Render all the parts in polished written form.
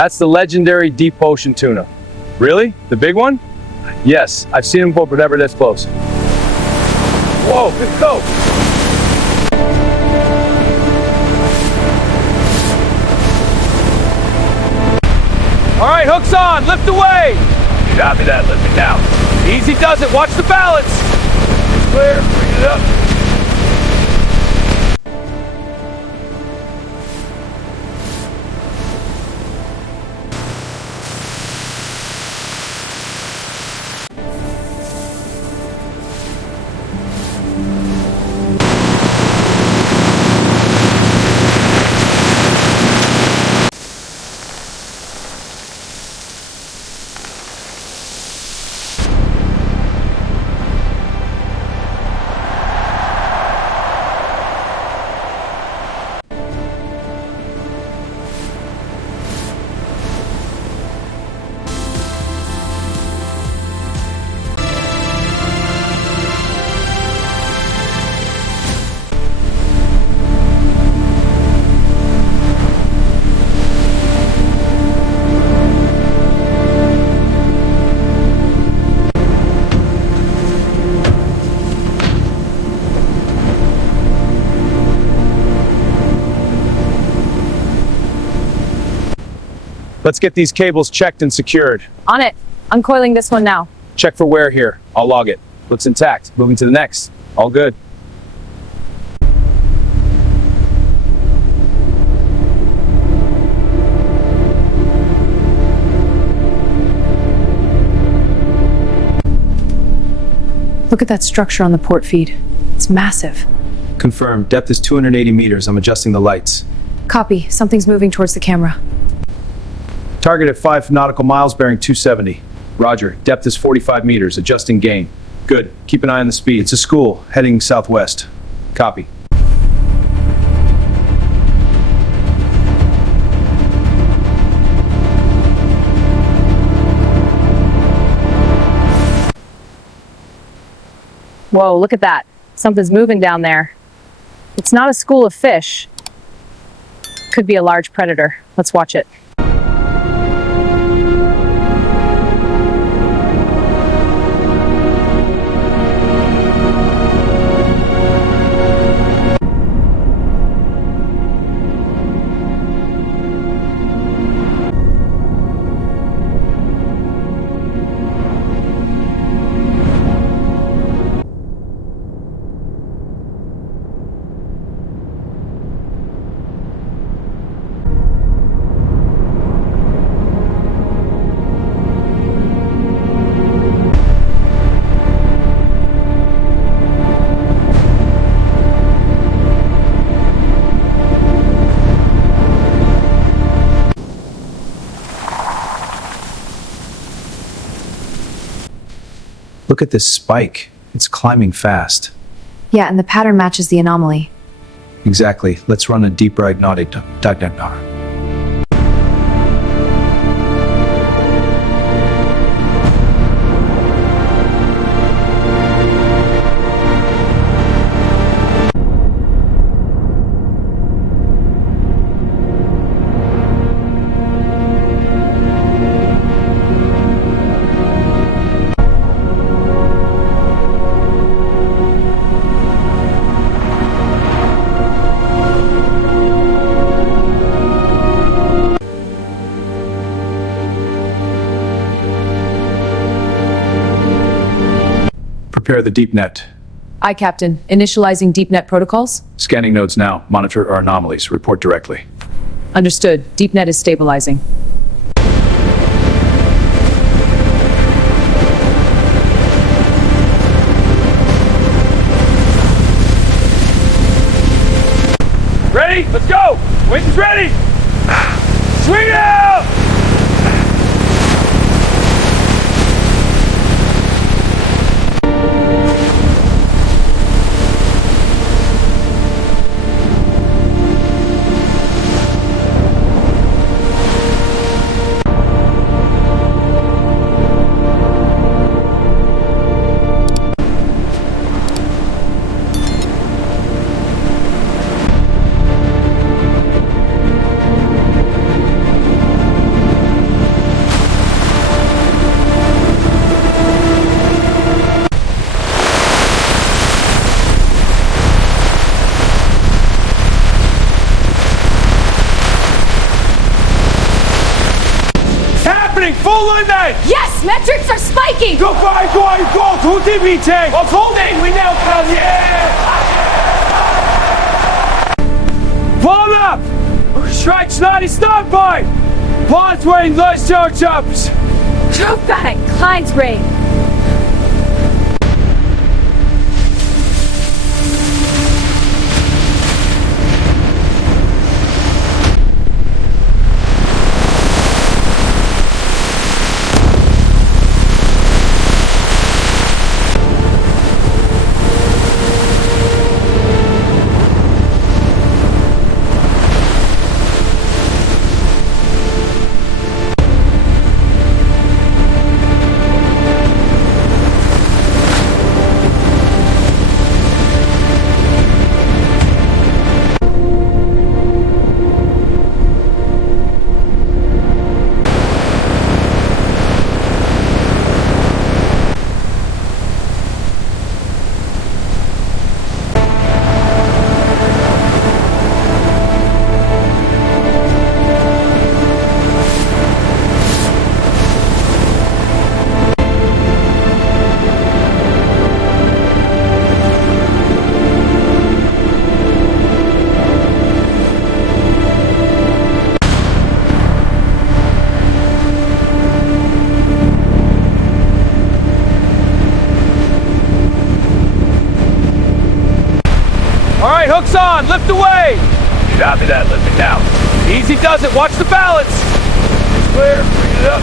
That's the legendary deep ocean tuna. Really? The big one? Yes, I've seen them before, but never this close. Whoa, let's go! All right, hook's on, lift away! Copy that, lift it down. Easy does it, watch the balance! Clear, bring it up. Let's get these cables checked and secured. On it. Uncoiling this one now. Check for wear here. I'll log it. Looks intact. Moving to the next. All good. Look at that structure on the port feed. It's massive. Confirmed. Depth is 280 meters. I'm adjusting the lights. Copy. Something's moving towards the camera. Target at 5 nautical miles, bearing 270. Roger. Depth is 45 meters. Adjusting gain. Good. Keep an eye on the speed. It's a school, heading southwest. Copy. Whoa, look at that. Something's moving down there. It's not a school of fish. Could be a large predator. Let's watch it. Look at this spike. It's climbing fast. Yeah, and the pattern matches the anomaly. Exactly. Let's run a deep diagnostic. Prepare the deep net. Aye, Captain. Initializing DeepNet protocols? Scanning nodes now. Monitor our anomalies. Report directly. Understood. DeepNet is stabilizing. Ready? Let's go! Winch is ready! Swing it out! moving! Full limit! Yes, metrics are spiking! Go by, go, tutti vite! Of holding, we now come, yeah! Pull up! Strike snotty stop by! Pause waiting, let's show chops! Drove back, Klein's raid. All right, hooks on, lift away! Copy that, lift it down. Easy does it, watch the balance! Clear, bring it up.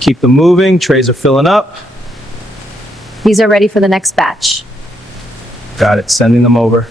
Keep them moving, trays are filling up. These are ready for the next batch. Got it, sending them over.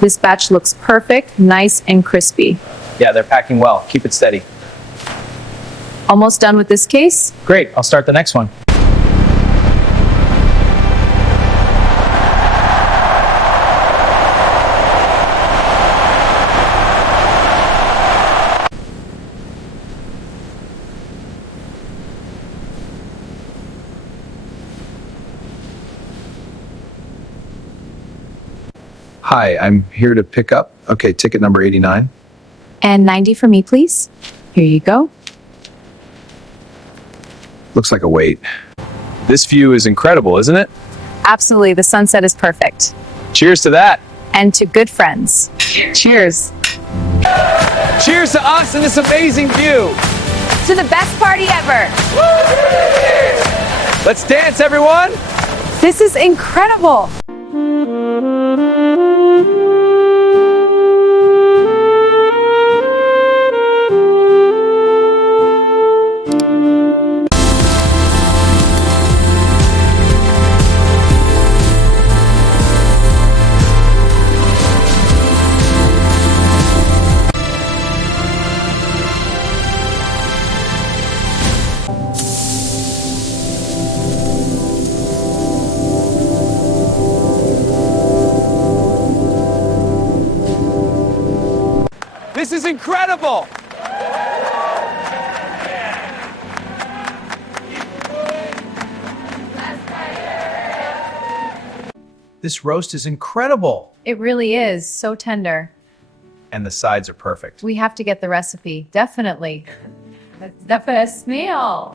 This batch looks perfect, nice and crispy. Yeah, they're packing well. Keep it steady. Almost done with this case? Great, I'll start the next one. Hi, I'm here to pick up. Okay, ticket number 89. And 90 for me, please. Here you go. Looks like a wait. This view is incredible, isn't it? Absolutely, the sunset is perfect. Cheers to that. And to good friends. Cheers. Cheers to us and this amazing view. To the best party ever. Let's dance, everyone. This is incredible. This is incredible! This roast is incredible! It really is so tender. And the sides are perfect. We have to get the recipe. Definitely. It's the best meal.